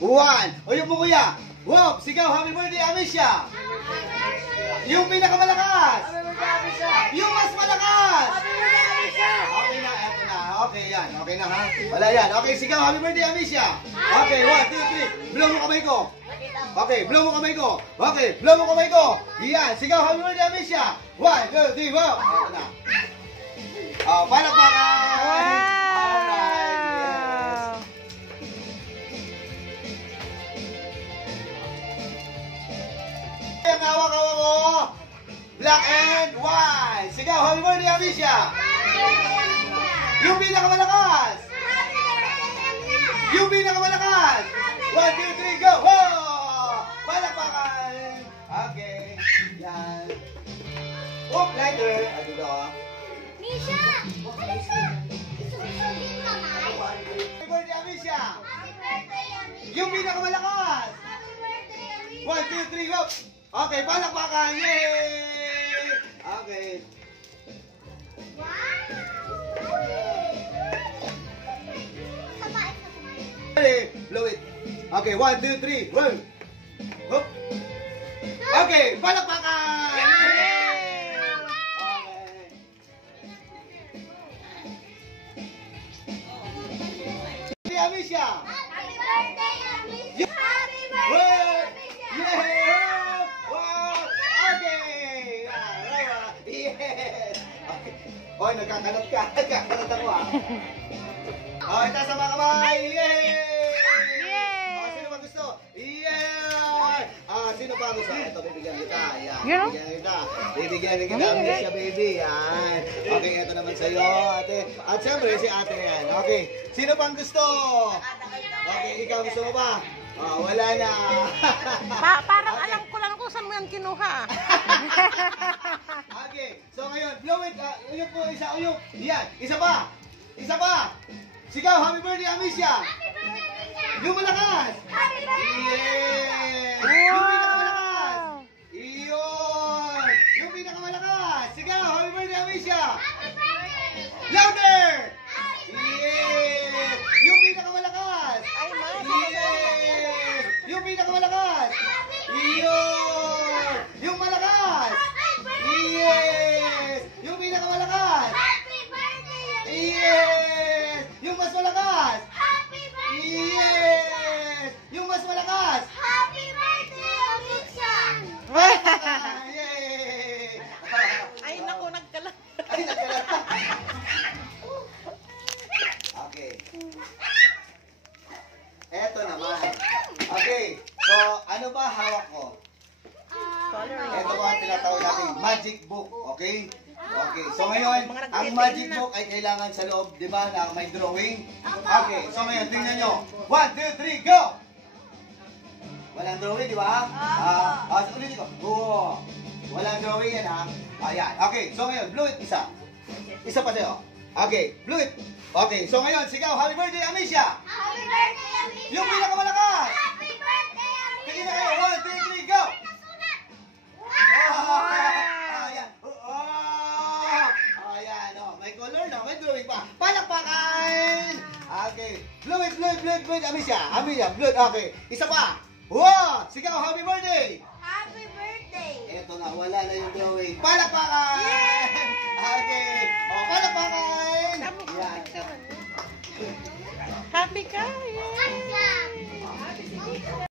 One. Uyok mo kuya. Whoop, sigaw, happy birthday, Amisha. Yung pinakamalakas. Yung mas malakas. Okay na, eto na. Okay yan, okay na ha. Wala yan. Okay, sigaw, happy birthday, Amisha. Okay, 1, 2, 3. Blow mo kamay ko. Okay, blow mo kamay ko. Okay, blow mo kamay ko. Yan, sigaw, happy birthday, Amisha. 1, 2, 3, wow. Eto na. Oh, palakpakan. Alright, yes. Ang hawak-hawak ko. Black and white. Sigaw, happy birthday, Amisha. Yung pinakamalakas. Yung pinakamalakas. 1, 2, 3, go. Wow! Palakpakan. Okay. Yan. Oh, lighter. Ito daw ah. Misha! Misha! Susunod kamay? Happy birthday, Amisha. Happy birthday, Amisha! Yung pinakamalakas. Happy birthday, Amisha! 1, 2, 3, go. Okay, palakpakan. Yay! Okay. Wow! Sabay, sabay. Ready? Blow it. Okay, 1, 2, 3, roll. Hop. Okay, palakpakan. Yay! Okay. Amisha. Happy birthday, Amisha! Happy Wow! birthday, Amisha! Yeah! Wow! Okay! Yes! Okay. Hoy, nagkakanot ka. Nagkakanot ako ah. Okay, taas ang mga kamay. Yay! Sino ba gusto? Yeah! Sino pa gusto? Ito, bibigyan kita. Ayan. Bibigyan kita. Bibigyan kita. Amisha, baby. Yan. Okay, ito naman sa'yo, ate. At syempre, si ate yan. Okay. Sino pang gusto? Okay, ikaw gusto mo ba? Wala na. Parang alam ko lang kung saan mo yan kinuha. Okay, so ngayon, blow it. Uyok po, isa, uyok. Yan, isa pa. Isa pa. Sigaw, happy birthday, Amisha. Happy birthday, Amisha! Yung malakas. Happy birthday! Yeah! Yung pinakamalakas. Iyon. Yung pinakamalakas. Sigaw, happy birthday, Amisha. Happy birthday, Amisha! Louder. Happy Yeah! Yung pinakamalakas. Ay, mas. Yeah! Yung pinakamalakas. Iyon. Yung malakas. Yes! Yung pinakamalakas. Happy birthday, Amisha! Yes! Yung mas malakas. Happy birthday! Yes! Yung mas malakas. Happy birthday, Amisha! Yay! Ay, naku, nagkalat. Ay, nagkalata. Okay. Eto naman. Okay. So, ano ba hawak ko? Ito ba ang tinatawag natin magic book, okay? Okay, so ngayon, ang magic book ay kailangan sa loob, di ba, na may drawing? Okay, so ngayon, tingnan nyo. 1, 2, 3, go! Walang drawing, di ba? Ulitin ko. Oo. Walang drawing yan, ha? Ayan, okay, so ngayon, blow it, isa. Isa pa sa'yo. Okay, blow it. Okay, so ngayon, sigaw, happy birthday, Amisha! Happy birthday, Amisha! Yung pinakamalakas! Happy birthday, Amisha! Tingin na kayo, 1, 2, 3, go! Ayan. Ayan, oh. May color na, may drawing pa. Palakpakan! Okay. Blow it, blow it, blow it, blow it. Amisha, blow it. Okay. Isa pa. Wow! Sigaw, happy birthday! Happy birthday! Eto na, wala na yung drawing. Palakpakan! Okay. Oh, palakpakan! Yan. Happy ka. Yay! Happy